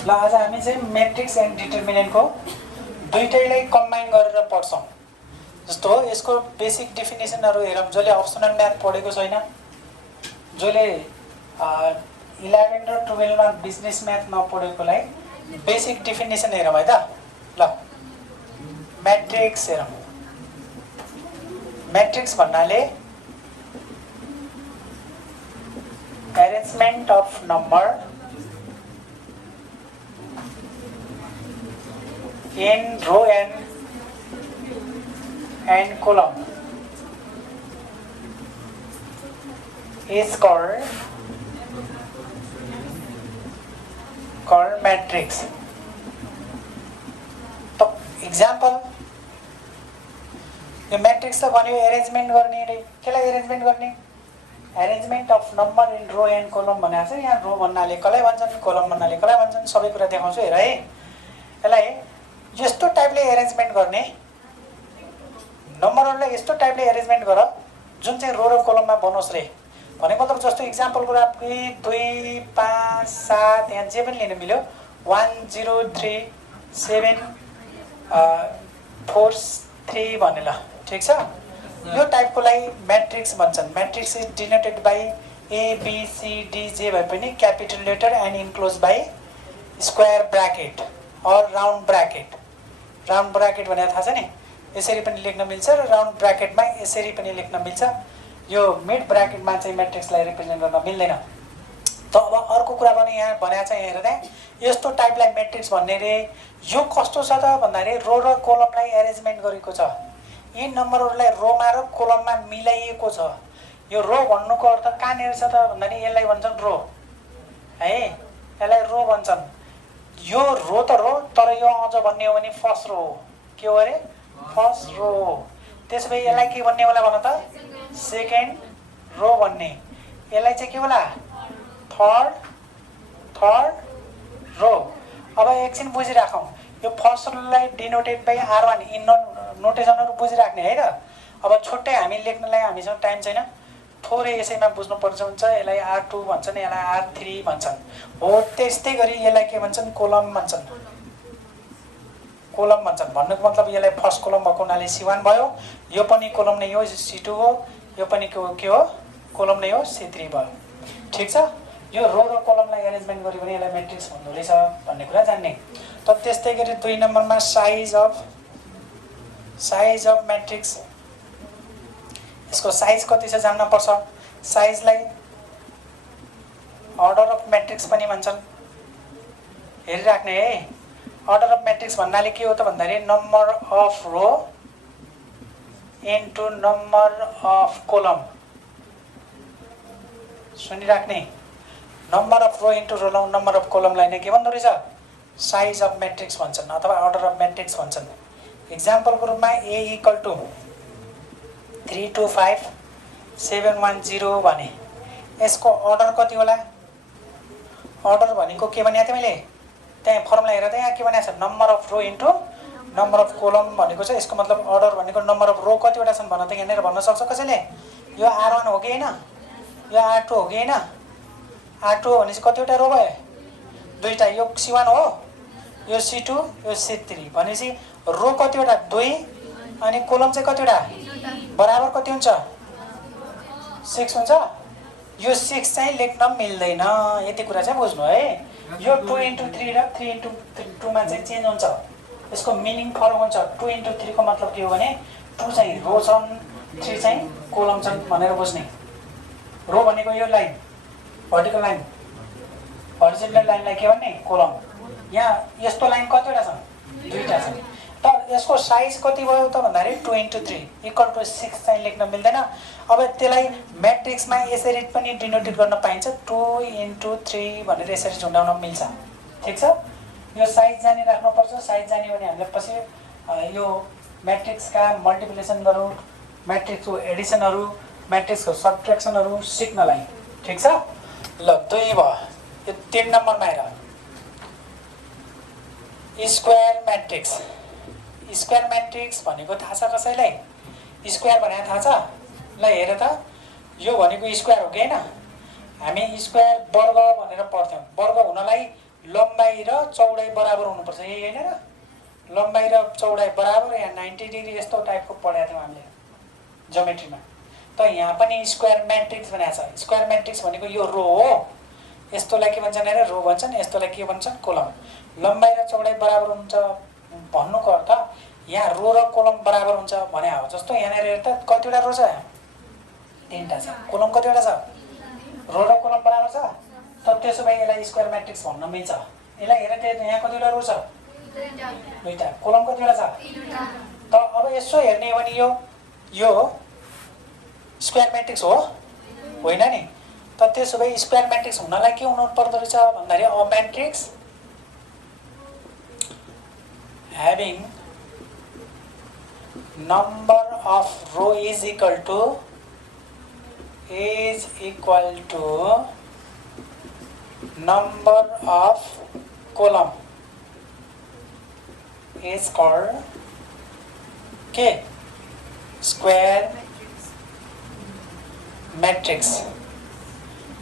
ल आज हामी चाहिँ म्याट्रिक्स एन्ड डिटर्मिनेन्टको दुईटैलाई कम्बाइन गरेर पढ्छौँ। जस्तो हो यसको बेसिक डेफिनेसनहरू हेरौँ। जसले अप्सनल म्याथ पढेको छैन, जसले 11 र 12 मा बिजनेस म्याथ नपढेकोलाई बेसिक डेफिनेसन हेरौँ है त। ल म्याट्रिक्स हेरौँ। म्याट्रिक्स भन्नाले arrangement of number in row and column is called matrix. तो example यो मैट्रिक्स त भन्यो अरेन्जमेन्ट गर्ने रे। केलाई अरेन्जमेन्ट गर्ने? Arrangement of number in row and column भनेको छ। यहाँ रो भन्नाले कसलाई भन्छन्, कोलम भन्नाले कसलाई भन्छन्, सबै कुरा देखाउँछु हेर है। यसलाई यस्तो टाइपले अरेन्जमेन्ट गर्ने, नम्बरहरूलाई यस्तो टाइपले अरेन्जमेन्ट गर जुन चाहिँ रो र कोलममा बनोस् रे। भनेको मतलब जस्तो इक्जाम्पलको लागि 2 5 7 यहाँ जे पनि लिन मिल्यो। 1 0 3 7 4 3 भने ल ठीक छ। यो टाइपको लागि म्याट्रिक्स भन्छन्। Matrix is denoted by ABCD जे भए पनि capital letter and enclose by square bracket or round bracket. Round bracket भनेर थाहा छ नि, यसरी पनि लेख्न मिल्छ र राउन्ड ब्राकेटमा यसरी पनि लेख्न मिल्छ। यो मिड ब्राकेटमा चाहिँ म्याट्रिक्सलाई रिप्रेजेन्ट गर्न मिल्दैन। त अब अर्को कुरा पनि यहाँ भनेको छ, यहाँ हेर्दा यस्तो टाइपलाई म्याट्रिक्स भन्ने रे। यो कस्तो छ त भन्दाखेरि रो र कोलमलाई एरेन्जमेन्ट गरेको छ। यी नम्बरहरूलाई रोमा र कोलममा मिलाइएको छ। यो रो भन्नुको अर्थ कहाँनिर छ त भन्दाखेरि यसलाई भन्छन् रो है, यसलाई रो भन्छन्। यो रो त रो, तर यो अझ भन्ने हो भने फर्स्ट रो हो। के हो अरे? फर्स्ट रो हो। त्यसो भए यसलाई के भन्ने होला भन त? सेकेन्ड रो भन्ने। यसलाई चाहिँ के होला? Third row. अब एकछिन बुझिराखौँ। यो फर्स्ट रोलाई डिनोटेड बाई R1 इन नोटेसनहरू बुझिराख्ने है त। अब छुट्टै हामी लेख्नलाई हामीसँग टाइम छैन, थोरै यसैमा बुझ्नुपर्छ हुन्छ। यसलाई R2 भन्छन्, यसलाई R3 भन्छन्। हो त्यस्तै गरी यसलाई के भन्छन्? कोलम भन्छन्। कोलम भन्छन् भन्नुको मतलब यसलाई फर्स्ट कोलम भएको हुनाले C1 भयो। यो पनि कोलम नै हो, C2 हो। यो पनि के हो? कोलम नै हो, C3 भयो। ठिक छ। यो रो र कोलमलाई एरेन्जमेन्ट गर्यो भने यसलाई म्याट्रिक्स भन्नु रहेछ भन्ने कुरा जान्ने। त त्यस्तै गरी 2 नम्बरमा साइज अफ म्याट्रिक्स। यसको साइज कति छ जान्न पर्छ। साइजलाई अर्डर अफ म्याट्रिक्स पनि भन्छन्। हेरिराख्ने है। अर्डर अफ म्याट्रिक्स भन्नाले के हो त भन्दाखेरि number of row into number of column. सुनिराख्ने। Number of row into row number of कोलमलाई नै के भन्दो रहेछ? साइज अफ म्याट्रिक्स भन्छन् अथवा अर्डर अफ म्याट्रिक्स भन्छन्। इक्जाम्पलको रूपमा A = 3 2 5 7 1 0 भने यसको अर्डर कति होला? अर्डर भनेको के भनेको थिएँ मैले? त्यहाँ फर्मुला हेरेर यहाँ के भनेको छ? Number of row into number of column भनेको छ। यसको मतलब अर्डर भनेको नम्बर अफ रो कतिवटा छन् भन त। यहाँनिर भन्न सक्छ कसैले? यो R1 हो कि होइन? यो R2 हो कि होइन? R2 हो भने चाहिँ कतिवटा रो भयो? दुईवटा। यो C1 हो, यो C2, यो C3 भनेपछि रो कतिवटा? 2 अनि कोलम चाहिँ कतिवटा? बराबर कति हुन्छ? 6 हुन्छ। यो 6 चाहिँ लेख्न मिल्दैन, यति कुरा चाहिँ बुझ्नु है। यो 2 × 3 र 3 × 2 मा चाहिँ चेन्ज हुन्छ। यसको मिनिङ फरक हुन्छ। 2 × 3 को मतलब के हो भने 2 चाहिँ रो छन्, 3 चाहिँ कोलम छन् भनेर बुझ्ने। रो भनेको यो लाइन, भर्टिकल लाइन, हरिजन्टल लाइनलाई के भन्ने? कोलम। यहाँ यस्तो लाइन कतिवटा छन्? दुईवटा छन्। त यसको साइज कति भयो त भन्दाखेरि 2 × 3 = 6 चाहिँ लेख्न मिल्दैन। अब त्यसलाई म्याट्रिक्समा यसरी पनि डिनोटेट गर्न पाइन्छ। 2 × 3 भनेर यसरी झुन्डाउन मिल्छ। ठिक छ। यो साइज जानी राख्नुपर्छ। साइज जान्यो भने हामीले पछि यो म्याट्रिक्सका मल्टिप्लिकेसन गरौँ, म्याट्रिक्सको एडिसनहरू, म्याट्रिक्सको सब्ट्र्याक्सनहरू सिक्नलाई। ठिक छ। ल 2 भयो। यो 3 नम्बरमा हेर। Square matrix. स्क्वायर म्याट्रिक्स भनेको थाहा छ कसैलाई? स्क्वायर भनेको थाहा छ? ल हेर त। यो भनेको स्क्वायर हो कि होइन? हामी स्क्वायर वर्ग भनेर पढ्थ्यौँ। वर्ग हुनलाई लम्बाइ र चौडाइ बराबर हुनुपर्छ, यही होइन र? लम्बाइ र चौडाइ बराबर, यहाँ 90 डिग्री यस्तो टाइपको पढाएको थियौँ हामीले ज्योमेट्रीमा। त यहाँ पनि स्क्वायर म्याट्रिक्स भनेको छ। स्क्वायर म्याट्रिक्स भनेको यो रो हो, यस्तोलाई के भन्छन् अरे? रो भन्छन्। यस्तोलाई के भन्छन्? कोलम। लम्बाइ र चौडाइ बराबर हुन्छ भन्नुको अर्थ यहाँ रो र कोलम बराबर हुन्छ भने हो। जस्तो यहाँनिर हेर त कतिवटा रो छ? 3टा छ। कोलम कतिवटा छ? रो र कोलम बराबर छ। त त्यसो भए यसलाई स्क्वायर म्याट्रिक्स भन्न मिल्छ। यसलाई हेर त यहाँ कतिवटा रो छ? 2टा। कोलम कतिवटा छ? 3टा। त अब यसो हेर्ने हो भने यो स्क्वायर म्याट्रिक्स हो होइन नि? त त्यसो भए स्क्वायर म्याट्रिक्स हुनलाई के हुनु पर्दो रहेछ भन्दाखेरि a matrix having number of row is equal to number of column is called के square matrix।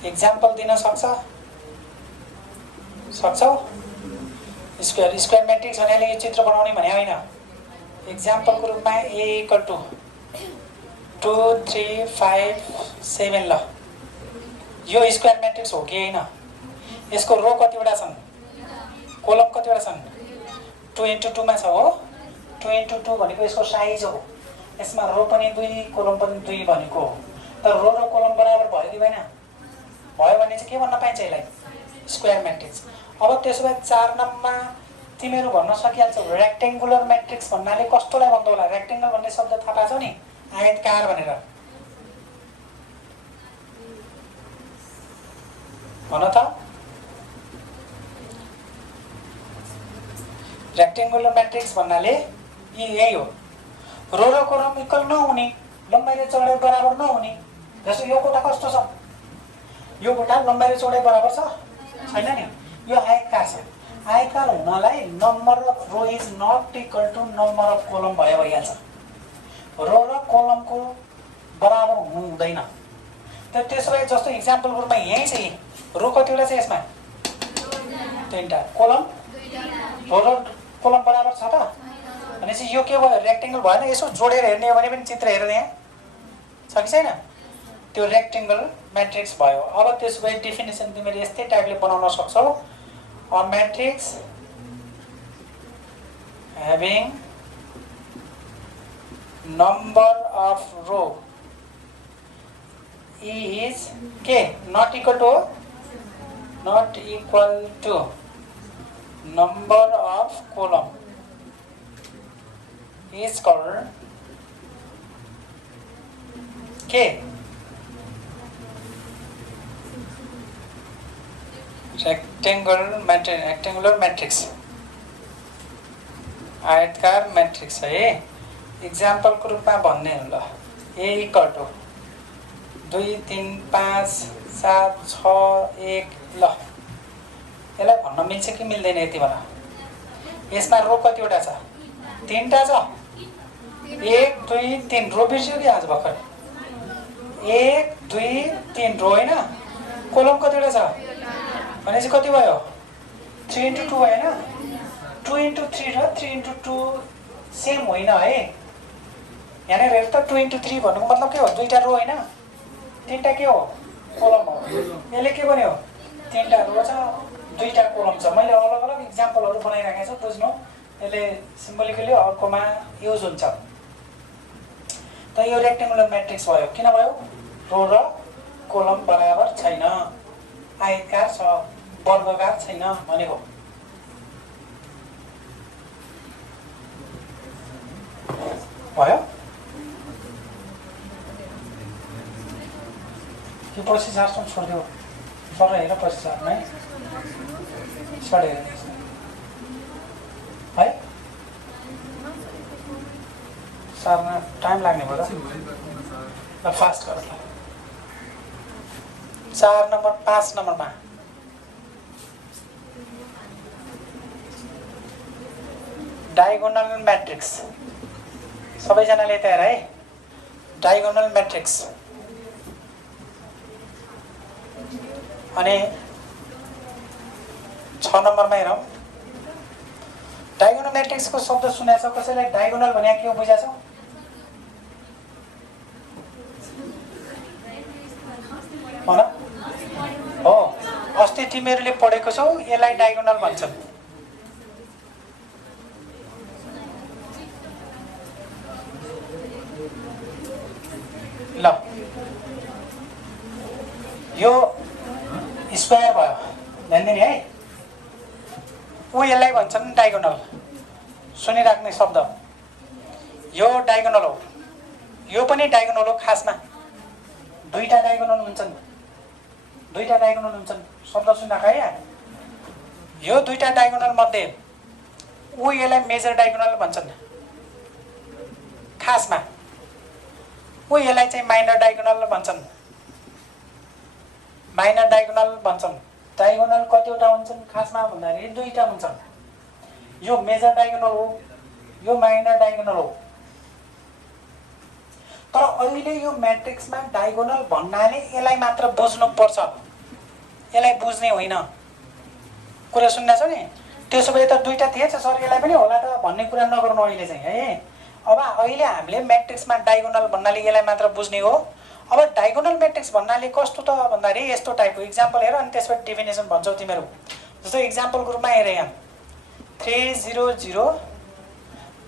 एक्जाम्पल दिन सक्छौ? स्क्वायर म्याट्रिक्स भन्नाले यो चित्र बनाउने भने होइन। एक्जाम्पलको रूपमा a इक्वल टु 2 3 5 7 ल, यो स्क्वायर म्याट्रिक्स हो कि होइन? यसको रो कतिवटा छन्? कोलम कतिवटा छन्? 2 × 2 मा छ हो। 2 × 2 भनेको यसको साइज हो। यसमा रो पनि 2 कोलम पनि 2 भनेको हो। तर रो र कोलम बराबर भयो कि भएन? भयो भने चाहिँ के भन्न पाइन्छ यसलाई? Square matrix. अब त्यसो भए 4 नम्बरमा तिमीहरू भन्न सकिहाल्छौ रेक्टेङ्गुलर म्याट्रिक्स भन्नाले कस्तोलाई भन्दो होला? रेक्टेङ्गल भन्ने शब्द थाहा पाछौ नि? आयतकार भनेर भन त। रेक्टेङ्गुलर म्याट्रिक्स भन्नाले यही हो। रो र कोलम इक्वल नहुने, लम्बाइ र चौडाइ बराबर नहुने। जस्तो यो कोठा कस्तो छ? यो कोठा लम्बाइ र चौडाइ बराबर छ? छैन नि। यो आयतकार छ। आयतकार हुनलाई number of row is not equal to number of column भइहाल्छ। रो र कोलमको बराबर हुनु हुँदैन। त त्यसो भए जस्तो इक्जाम्पलको रूपमा यही चाहिँ रो कतिवटा छ यसमा? 3टा। कोलम? 2टा। रो र कोलम बराबर छ त? भनेपछि यो के भयो? रेक्टेङ्गल भएन? यसो जोडेर हेर्ने हो भने पनि चित्र हेरेर यहाँ छ कि छैन? त्यो रेक्टेङ्गल म्याट्रिक्स भयो। अब त्यसो भए डेफिनेसन तिमीले यस्तै टाइपले बनाउन सक्छौ। A matrix having number of row is k not equal to number of column is called k rectangular matrix आयतकार म्याट्रिक्स है। इक्जाम्पलको रूपमा भन्ने हो ल, a इक्वल टु 2 3 5 7 6 1 ल। यसलाई भन्न मिल्छ कि मिल्दैन यति भन? यसमा रो कतिवटा छ? 3टा छ। 1 2 3 रो बिर्स्यो कि आज भर्खर? 1 2 3 रो होइन? कोलम कतिवटा छ? भनेपछि कति भयो? 3 × 2 होइन? 2 × 3 र 3 × 2 सेम होइन है। यहाँनिर हेर त 2 × 3 भन्नुको मतलब के हो? 2टा रो होइन? 3टा के हो? कोलम हो। यसले के भन्यो? 3टा रो छ, 2टा कोलम छ। मैले अलग अलग इक्जाम्पलहरू बनाइराखेको छु, बुझ्नु। यसले सिम्बोलिकली अर्कोमा युज हुन्छ। त यो रेक्टेङ्गुलर म्याट्रिक्स भयो। किन भयो? रो र कोलम बराबर छैन, आयतकार छ, वर्गकार छैन भनेको। भयो? यो पछि सार्छौँ, छोडिदेऊ। सर हेर पछि सार्नु है। सर हेर है, सार्न टाइम लाग्ने भयो र फास्ट गर। 4 नम्बर 5 नम्बरमा डायगोनल म्याट्रिक्स। सबैजनाले तयार है? डायगोनल म्याट्रिक्स अनि 6 नम्बरमा हेरौँ। डायगोनल म्याट्रिक्सको शब्द सुनेको छ कसैले? डायगोनल भने के हो बुझाएको छ? भन। हो, अस्ति तिमीहरूले पढेको छौ, यसलाई डायगोनल भन्छन्। ल, यो स्क्वायर भयो, ध्यान दिने है। ऊ यसलाई भन्छन् डायगोनल। सुनिराख्ने शब्द, यो डायगोनल हो, यो पनि डायगोनल हो। खासमा दुईटा डायगोनल हुन्छन्, दुईटा डायगोनल हुन्छन्। शब्द सुनिराख है यहाँ। यो दुईटा डायगोनल मध्ये ऊ यसलाई मेजर डायगोनल भन्छन्। खासमा ऊ यसलाई चाहिँ माइनर डायगोनल भन्छन्। माइनर डायगोनल भन्छन्। डायगोनल कतिवटा हुन्छन् खासमा भन्दाखेरि दुईटा हुन्छन्। यो मेजर डायगोनल हो, यो माइनर डायगोनल हो। तर अहिले यो म्याट्रिक्समा डायगोनल भन्नाले यसलाई मात्र बुझ्नुपर्छ, यसलाई बुझ्ने होइन। कुरा सुन्दैछौ नि? त्यसो भए त दुईटा थिएछ सर, यसलाई पनि होला त भन्ने कुरा नगर्नु अहिले चाहिँ है। अब अहिले हामीले म्याट्रिक्समा डायगोनल भन्नाले यसलाई मात्र बुझ्ने हो। अब डायगोनल म्याट्रिक्स भन्नाले कस्तो त भन्दाखेरि यस्तो टाइपको। इक्जाम्पल हेर अनि त्यसपछि डेफिनेसन भन्छौ तिमीहरू। जस्तो इक्जाम्पलको रूपमा हेर यहाँ 3 0 0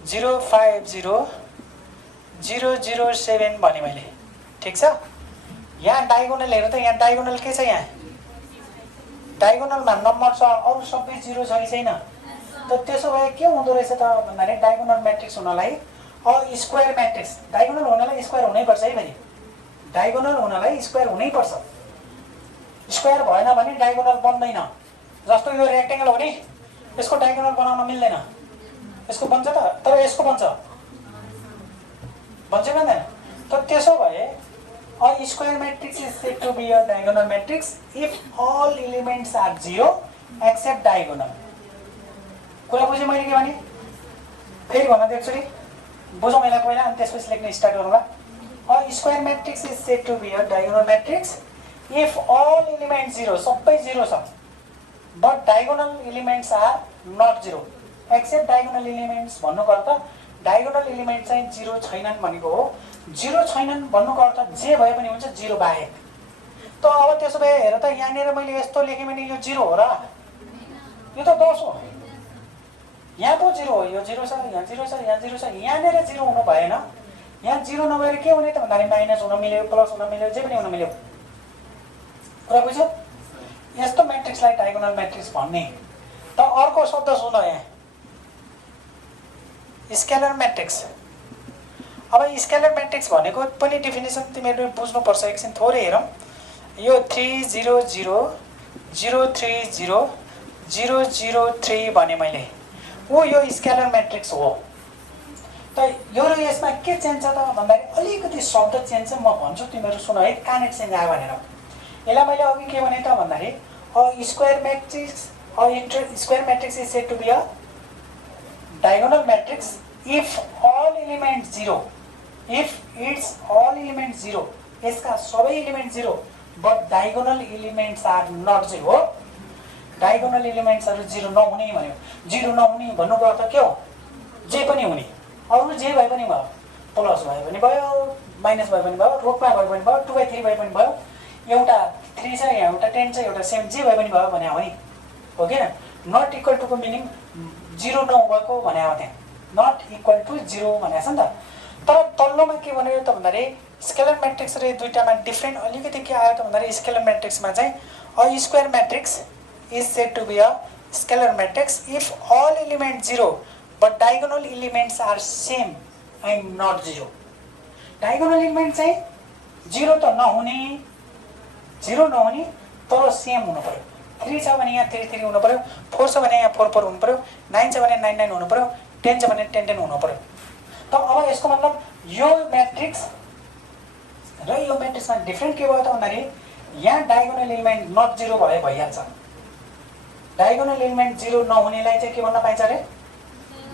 0 5 0 0 0 7 भने मैले, ठिक छ। यहाँ डायगोनल हेर त, यहाँ डायगोनल के छ? यहाँ डायगोनलमा नम्बर छ, अरू सबै जिरो छ कि छैन? त त्यसो भए के हुँदो रहेछ त भन्दाखेरि डायगोनल म्याट्रिक्स हुनलाई स्क्वायर म्याट्रिक्स, डायगोनल हुनलाई स्क्वायर हुनैपर्छ है फेरि। डायगोनल हुनलाई स्क्वायर हुनैपर्छ। स्क्वायर भएन भने डायगोनल बन्दैन। जस्तो यो रेक्टेङ्गल हो नि, यसको डायगोनल बनाउन मिल्दैन। यसको बन्छ त, तर यसको बन्छ, भन्छ भन्दैन? त त्यसो भए a square matrix is said to be a diagonal matrix if all elements are 0 except diagonal. कुरा बुझेँ मैले के भने? फेरि भन्न दिएको छु नि, बुझौँ यसलाई पहिला अनि त्यसपछि लेख्न स्टार्ट गरौँला। A square matrix is said to be a diagonal matrix if all elements 0, सबै 0 छ, but diagonal elements are not 0 except diagonal elements भन्नुको अर्थ डायगोनल एलिमेन्ट चाहिँ 0 छैनन् भनेको हो। 0 छैनन् भन्नुको अर्थ जे भए पनि हुन्छ 0 बाहेक। त अब त्यसो भए हेर त, यहाँनिर मैले यस्तो लेखेँ भने यो 0 हो र? यो त 10 हो। यहाँ पो 0 हो, यो 0 छ, यहाँ 0 छ, यहाँ 0 छ। यहाँनिर 0 हुनु भएन। यहाँ 0 नभएर के हुने त भन्दाखेरि माइनस हुन मिल्यो, प्लस हुन मिल्यो, जे पनि हुन मिल्यो। कुरा बुझ्यौ? यस्तो म्याट्रिक्सलाई डायगोनल म्याट्रिक्स भन्ने। त अर्को शब्द सुन यहाँ, स्केलर म्याट्रिक्स। अब स्केलर म्याट्रिक्स भनेको पनि डेफिनेसन तिमीहरूले बुझ्नुपर्छ। एकछिन थोरै हेरौँ। यो 3 0 0 0 3 0 0 0 3 भने मैले, ऊ यो स्केलर म्याट्रिक्स हो। त यो र यसमा के चेन्ज छ त भन्दाखेरि अलिकति शब्द चेन्ज छ, म भन्छु तिमीहरू सुन है, कहाँनिर चेन्ज आयो भनेर। यसलाई मैले अघि के भने त भन्दाखेरि square matrix is said to be a diagonal matrix if all elements 0, if its all elements 0, यसका सबै element 0 but diagonal elements are not 0। Diagonal एलिमेन्ट्सहरू 0 नहुने भन्यो। 0 नहुने भन्नुको अर्थ के हो? जे पनि हुने, अरू जे भए पनि भयो, प्लस भए पनि भयो, माइनस भए पनि भयो, रूटमा भए पनि भयो, 2/3 भए पनि भयो, एउटा 3 छ, एउटा 10 छ, एउटा 7, जे भए पनि भयो भने हो नि, हो कि न? नट इक्वल टुको मिनिङ 0 नभएको भने हो, त्यहाँ नट इक्वल टु 0 भनेको छ नि त। तर तल्लोमा के भन्यो त भन्दाखेरि स्केलर म्याट्रिक्स र दुईटामा डिफ्रेन्ट अलिकति के आयो त भन्दाखेरि स्केलर म्याट्रिक्समा चाहिँ a square matrix is said to be a scalar matrix if all element 0 but diagonal elements are same and not 0। Diagonal element चाहिँ 0 त नहुने, 0 नहुने तर सेम हुनु पर्यो। 3 छ भने यहाँ 3 3 हुनु पर्यो, 4 छ भने यहाँ 4 4 हुनु पर्यो, 9 छ भने 9 9 हुनु पर्यो, 10 छ भने 10 10 हुनु पर्यो। त अब यसको मतलब यो म्याट्रिक्स र यो म्याट्रिक्समा डिफ्रेन्ट के भयो त भन्दाखेरि यहाँ डायगोनल एलिमेन्ट नट 0 भइहाल्छ। डायगोनल एलिमेन्ट 0 नहुनेलाई चाहिँ के भन्न पाइन्छ अरे?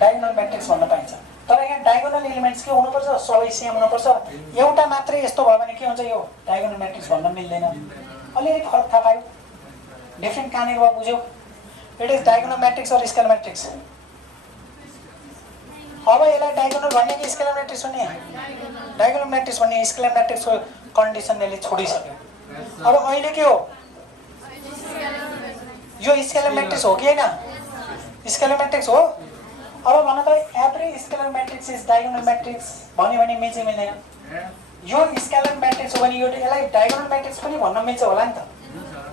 डायगोनल म्याट्रिक्स भन्न पाइन्छ। तर यहाँ डायगोनल एलिमेन्ट्स के हुनुपर्छ? सबै सेम हुनुपर्छ। एउटा मात्रै यस्तो भयो भने के हुन्छ? यो डायगोनल म्याट्रिक्स भन्न मिल्दैन। अलिअलि फरक थाहा पायो? डिफ्रेन्ट कहाँनिर भयो बुझ्यौ? इट इज डायगोनल मैट्रिक्स और स्केलर मैट्रिक्स। अब यसलाई डायगोनल भन्ने कि स्केलर मैट्रिक्स भन्ने? डायगोनल मैट्रिक्स भन्ने। स्केलर मैट्रिक्सको कन्डिसन यसले छोडिसक्यो। अब अहिले के हो? यो स्केलर मैट्रिक्स हो कि हैन? स्केलर मैट्रिक्स हो। अब भन त every scalar matrix is diagonal matrix भन्यो भने मिल्छ मिल्दैन? यो स्केलर मैट्रिक्स हो भने यो यसलाई डायगोनल मैट्रिक्स पनि भन्न मिल्छ होला नि त।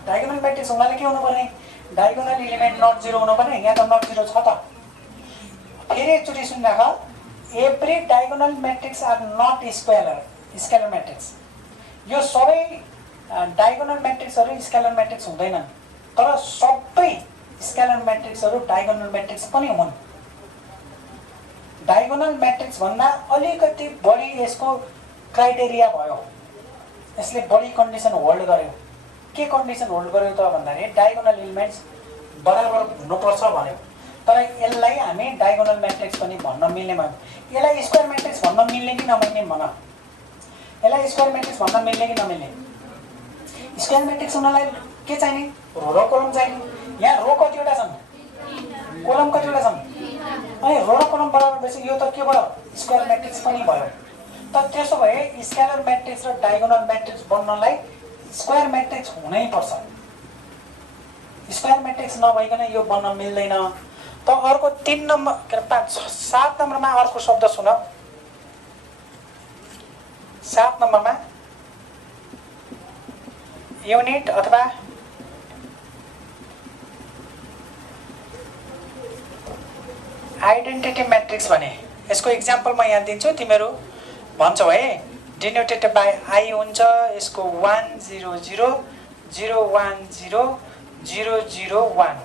डायगोनल मैट्रिक्स हुनाले के हुनु पर्ने? डायगोनल एलिमेन्ट नट जिरो हुनु पर्ने। यहाँ त नट जिरो छ त। फेरि एकचोटि सुनिराख, every diagonal matrix are not scalar matrix. यो सबै डायगोनल मैट्रिक्सहरू स्केलर मैट्रिक्स हुँदैनन्, तर सबै स्केलर मैट्रिक्सहरू डायगोनल मैट्रिक्स पनि हुन्। डायगोनल मैट्रिक्स भन्दा अलिकति बढी यसको क्राइटेरिया भयो, यसले बढी कन्डिसन होल्ड गर्यो। के कन्डिसन होल्ड गर्यो त भन्दाखेरि डायगोनल एलिमेन्ट्स बराबर हुनुपर्छ भन्यो। तर यसलाई हामी डायगोनल मैट्रिक्स पनि भन्न मिल्ने भयो। यसलाई स्क्वायर मैट्रिक्स भन्न मिल्ने कि नमिल्ने भन? यसलाई स्क्वायर मैट्रिक्स भन्न मिल्ने कि नमिल्ने? स्क्वायर मैट्रिक्स हुनलाई के चाहिने? रो र कोलम चाहिने। यहाँ रो कतिवटा छन्? कोलम कतिवटा छन्? अनि रो र कोलम बराबर भएपछि यो त के भयो? स्क्वायर मैट्रिक्स पनि भयो। त त्यसो भए स्केलर मैट्रिक्स र डायगोनल मैट्रिक्स बन्नलाई स्क्वायर मैट्रिक्स हुनै पर्छ। स्क्वायर मैट्रिक्स नभइकन यो बन्न मिल्दैन। त अर्को 3 नम्बर के 7 नम्बरमा अर्को शब्द सुन। 7 नम्बरमा युनिट अथवा आइडेन्टिटी मैट्रिक्स भने यसको इक्जाम्पल म यहाँ दिन्छु, तिमीहरू भन्छौ है। डिनोटेड बाई आई हुन्छ। यसको 1 0 0 0 1 0 0 0 1।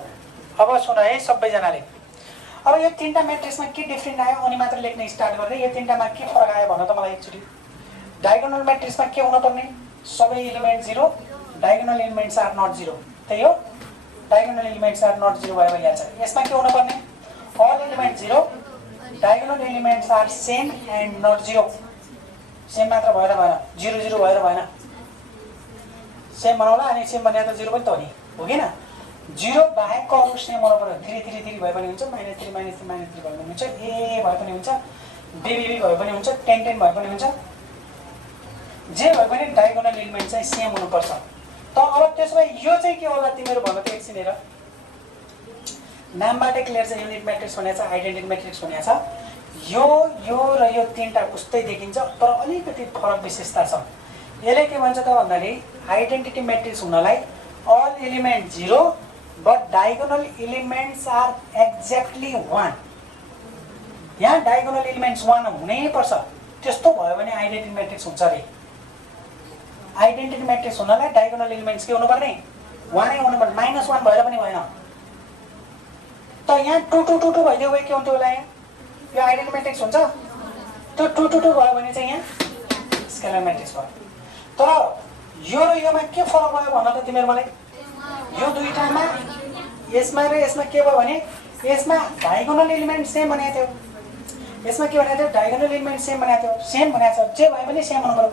अब सुन है सबैजनाले। अब यो तीनटा मैट्रिक्समा के डिफरेन्ट आयो अनि मात्र लेख्न स्टार्ट गर्ने। यो तीनटामा के फरक आयो भन त मलाई एकचोटि। डायगोनल मैट्रिक्समा के हुन पर्ने? सबै element 0, diagonal elements are not 0। त्यही हो, डायगोनल एलिमेन्ट्स आर नट 0 भयो भइहाल्छ। यसमा के हुन पर्ने? All element 0, diagonal elements are same and not 0। Same मात्र भएर भएन, 0 0 भएर भएन। सेम बनाउला अनि सेम भने त 0 पनि त हो नि, हो कि न? 0 बाहेकको अरू सेम हुनु पर्यो। 3 3 3 भए पनि हुन्छ, -3 -3 -3 भए पनि हुन्छ, ए भए पनि हुन्छ, बीबीबी भए पनि हुन्छ, 10 10 भए पनि हुन्छ। जे भए पनि डायगोनल एलिमेन्ट चाहिँ सेम हुनुपर्छ। त अब त्यसो भए यो चाहिँ के होला तिमीहरू भन त एकछिन हेर। नामबाटै क्लियर छ, युनिट मैट्रिक्स भनेको छ, आइडेन्टिटी मैट्रिक्स भनेको छ। यो र यो तीनटा उस्तै देखिन्छ, तर अलिकति फरक विशेषता छ। यसले के भन्छ त भन्दाखेरि आइडेन्टिटी मैट्रिक्स हुनलाई all element 0 but diagonal elements are exactly 1। यहाँ डायगोनल एलिमेन्ट्स 1 हुनै पर्छ। त्यस्तो भयो भने आइडेन्टिटी मैट्रिक्स हुन्छ रे। आइडेन्टिटी मैट्रिक्स हुनलाई डायगोनल एलिमेन्ट्स के हुनुपर्ने? 1 नै हुनुपर्ने। -1 भएर पनि भएन। त यहाँ 2 2 2 2 भइदियो भए के हुन्थ्यो होला? यहाँ यो आइडेन्टिटी मैट्रिक्स हुन्छ। त्यो 2 2 2 भयो भने चाहिँ यहाँ स्केलर मैट्रिक्स भयो। तर यो र योमा के फरक भयो भन त तिमीहरू मलाई? यो दुईटामा यसमा र यसमा के भयो भने यसमा डायगोनल एलिमेन्ट सेम भनेको थियो, यसमा के भनेको थियो? डायगोनल एलिमेन्ट सेम भनेको थियो। सेम भनेको छ, जे भए पनि सेम हुनु पर्यो।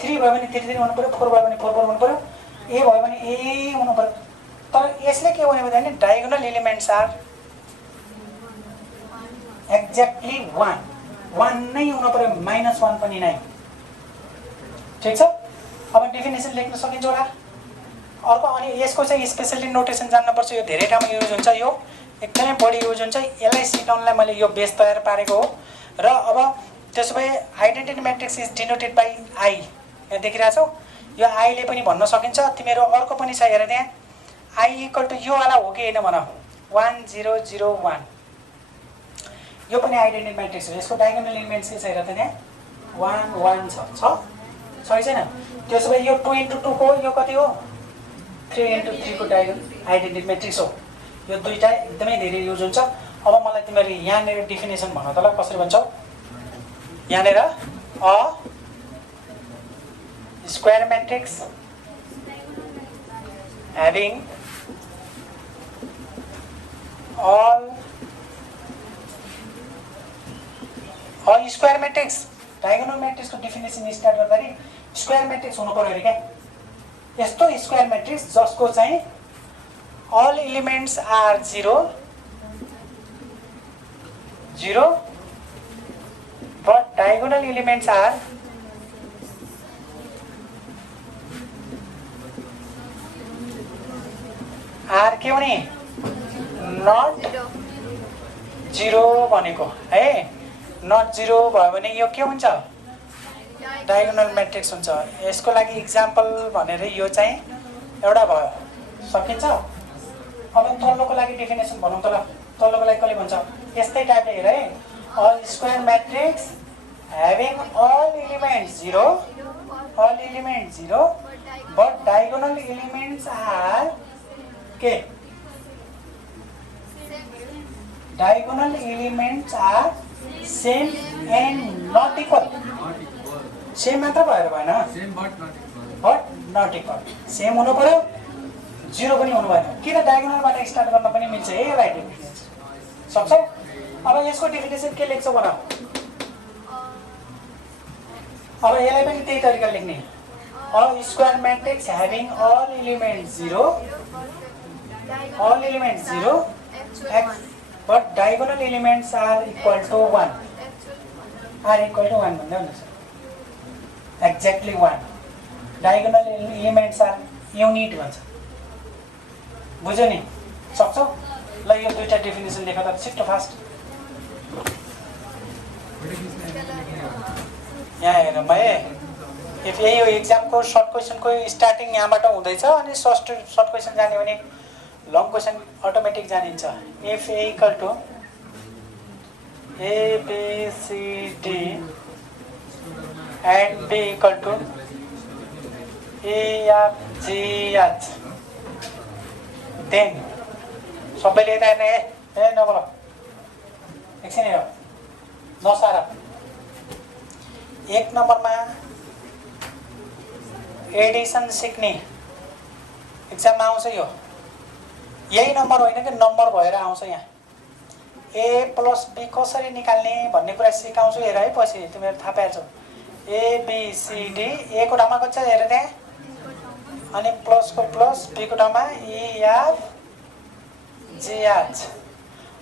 3 भयो भने 3 3 हुनु पर्यो, 4 भयो भने 4 4 हुनु पर्यो, ए भयो भने ए हुनु पर्यो। तर यसले के भन्यो भने डायगोनल एलिमेन्ट्स आर एक्ज्याक्टली 1 नै हुनु पर्यो, -1 पनि नै। ठिक छ। अब डेफिनेसन लेख्न सकिन्छ होला। अर्को अनि यसको चाहिँ स्पेसली नोटेसन जान्नुपर्छ। यो धेरै ठाउँमा युज हुन्छ, यो एकदमै बढी युज हुन्छ। यसलाई सिकाउनलाई मैले यो बेस तयार पारेको हो। र अब त्यसो भए identity matrix is denoted by I. यहाँ देखिरहेछौ, यो आईले पनि भन्न सकिन्छ। तिमीहरू अर्को पनि छ हेर, त्यहाँ आई इक्वल टु यो वाला हो कि होइन भन। 1 0 0 1 यो पनि आइडेन्टिटी मैट्रिक्स हो। यसको डायगोनल एलिमेन्ट्स के छ हेर त, त्यहाँ 1 1 छ छैन? त्यसो भए यो 2 × 2 को यो कति हो? 3 × 3 को डायगोनल आइडेन्टिटी मैट्रिक्स हो। यो दुईटा एकदमै धेरै युज हुन्छ। अब मलाई तिमीहरू यहाँनिर डेफिनेसन भन त ल, कसरी भन्छौ? यहाँनिर a square matrix having all square matrix diagonal matrix को डेफिनेसन स्टार्ट गर्दाखेरि स्क्वायर मैट्रिक्स हुनु पर्यो अरे क्या। यस्तो स्क्वायर मैट्रिक्स जसको चाहिँ all elements are 0 0 but diagonal elements are के भने not 0 भनेको है not 0 भयो भने यो के हुन्छ डायगोनल म्याट्रिक्स हुन्छ यसको लागि इक्जाम्पल भनेर यो चाहिँ एउटा भयो सकिन्छ अब तल्लोको लागि डेफिनेसन भनौँ त ल तल्लोको लागि कहिले भन्छ यस्तै टाइपले हेर है a square matrix having all elements 0 but diagonal elements are के diagonal elements are same and not equal same मात्र भएर भएन बट नट इक्वल सेम हुनु पर्यो 0 पनि हुनु भएन किन डायगोनलबाट स्टार्ट गर्न पनि मिल्छ ए राइट डेफिनेसन सक्छौ अब यसको डेफिनेसन के लेख्छौ भन अब यसलाई पनि त्यही तरिकाले लेख्ने a square matrix having all elements 0 x but diagonal elements are equal to 1 भन्दै हुनुहुन्छ exactly 1 diagonal elements are unit भन्छ बुझ्यौ नि सक्छौ ल यो दुईटा डेफिनेसन लेख त छिटो फास्ट यहाँ हेर म इफ यही हो एक्जामको सर्ट क्वेसनको स्टार्टिङ यहाँबाट हुँदैछ अनि सर्ट क्वेसन जाने भने लङ क्वेसन अटोमेटिक जानिन्छ if A equal to A B C D and B equal to E F G H then सबैले यता हेर्ने ए नबोल एकछिन हेर नसार एक नम्बरमा एडिसन सिक्ने एक्जाममा आउँछ यो यही नम्बर होइन कि नम्बर भएर आउँछ यहाँ ए प्लस बी कसरी निकाल्ने भन्ने कुरा सिकाउँछु हेर है पछि तिमीहरू थाहा पाइहाल्छौ A B C D A को ठाउँमा कति छ हेर त्यहाँ अनि प्लस को प्लस बी को ठाउँमा ई एफ जी एच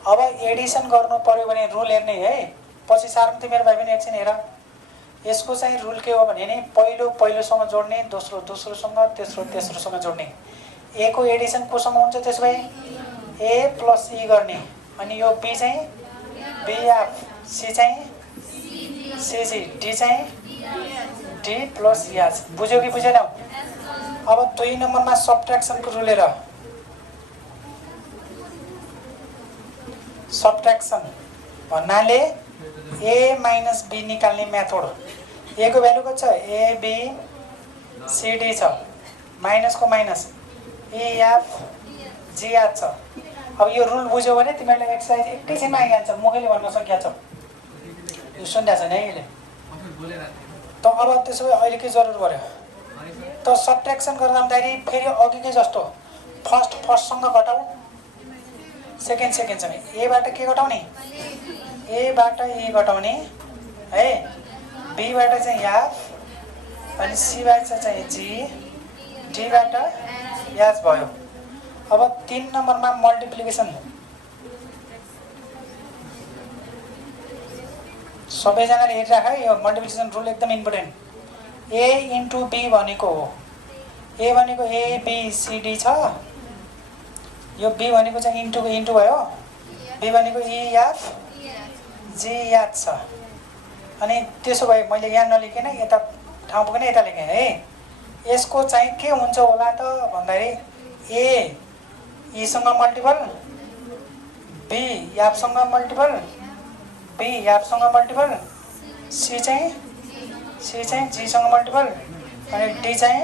अब एडिसन गर्नु पर्यो भने रुल हेर्ने है पछि सार्नु तिमीहरू भाइ पनि एकछिन हेर यसको चाहिँ रुल के हो भने नि पहिलोसँग जोड्ने दोस्रोसँग तेस्रोसँग जोड्ने ए को एडिसन कोसँग हुन्छ त्यसो भए ए प्लस ई गर्ने अनि यो बी चाहिँ बीएफ सी चाहिँ सीजी डी चाहिँ डी प्लस एच बुझ्यौ कि बुझेनौ अब 2 नम्बरमा सबट्र्याक्सनको रुल हेर सबट्र्याक्सन भन्नाले ए माइनस बी निकाल्ने मेथड ए को भ्यालु कति छ ए बी सी डी छ माइनसको minus A F G H छ अब यो रुल बुझ्यौ भने तिमीहरूले एक्सरसाइज एकैछिनमा आइहाल्छ मुखले भन्न सकिया छौ यो सुन्दैछ नि अहिले त अब त्यसो भए अहिले के जरुर पर्यो त सबट्र्याक्सन गर्न जाँदाखेरि फेरि अघिकै जस्तो फर्स्टसँग घटाऊ सेकेन्डसँग एबाट के घटाउने एबाट ए घटाउने है बीबाट चाहिँ एफ अनि सीबाट चाहिँ जी डीबाट एच भयो अब 3 नम्बरमा मल्टिप्लिकेसन सबैजनाले हेरिराख है यो मल्टिप्लिकेसन रुल एकदम इम्पोर्टेन्ट ए इन्टु बी भनेको हो ए भनेको ए बी सी डी छ यो बी भनेको चाहिँ इन्टु भयो बी भनेको ई एफ जी एच छ अनि त्यसो भए मैले यहाँ नलेखेन यता ठाउँ पुगेन यता लेखेँ है यसको चाहिँ के हुन्छ होला त भन्दाखेरि ए ईसँग मल्टिपल बी एफसँग मल्टिपल बी एफसँग मल्टिपल सी चाहिँ जीसँग मल्टिपल अनि डी चाहिँ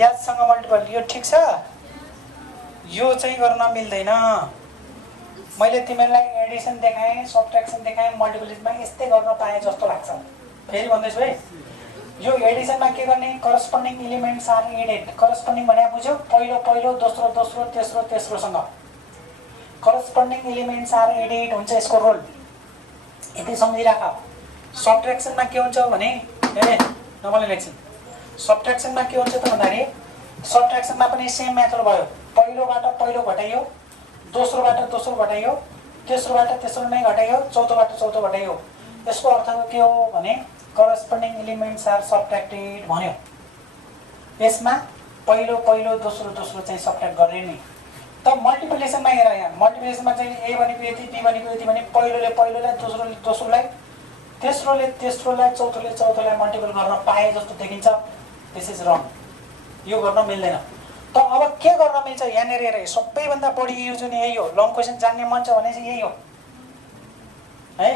एचसँग मल्टिपल यो ठिक छ यो चाहिँ गर्न मिल्दैन मैले तिमीहरूलाई एडिसन देखाएँ सबट्र्याक्सन देखाएँ मल्टिप्लिकेसनमा यस्तै गर्न पाएँ जस्तो लाग्छ फेरि भन्दैछु है यो एडिसनमा के गर्ने corresponding elements are added corresponding भने बुझ्यौ पहिलो दोस्रो तेस्रोसँग करस्पोन्डिङ एलिमेन्ट्स आर एडेड हुन्छ यसको रोल यति सम्झिराख सबट्र्याक्सनमा के हुन्छ भने ए नमले लेख्छु सबट्र्याक्सनमा के हुन्छ त भन्दाखेरि सबट्र्याक्सनमा पनि सेम मेथड भयो पहिलोबाट पहिलो घटाइयो, दोस्रोबाट दोस्रो घटाइयो, तेस्रोबाट तेस्रो नै घटाइयो, चौथोबाट चौथो घटाइयो। यसको अर्थ के हो भने करस्पोन्डिङ एलिमेन्ट्स आर सबट्र्याक्टेड भन्यो। यसमा पहिलो पहिलो दोस्रो दोस्रो चाहिँ सबट्र्याक्ट गर्ने नि। त मल्टिप्लिकेसनमा हेर, यहाँ मल्टिप्लिकेसनमा चाहिँ ए भनेको यति, बी भनेको यति भने पहिलोले पहिलोलाई, दोस्रोले दोस्रोलाई, तेस्रोले तेस्रोलाई, चौथोले चौथोलाई मल्टिपल गर्न पाए जस्तो देखिन्छ। दिस इज रङ, यो गर्न मिल्दैन। त अब के गर्न मिल्छ यहाँनिर हेर, सबैभन्दा बढी युज हुने यही हो। लङ क्वेसन जान्ने मन छ भने चाहिँ यही हो है,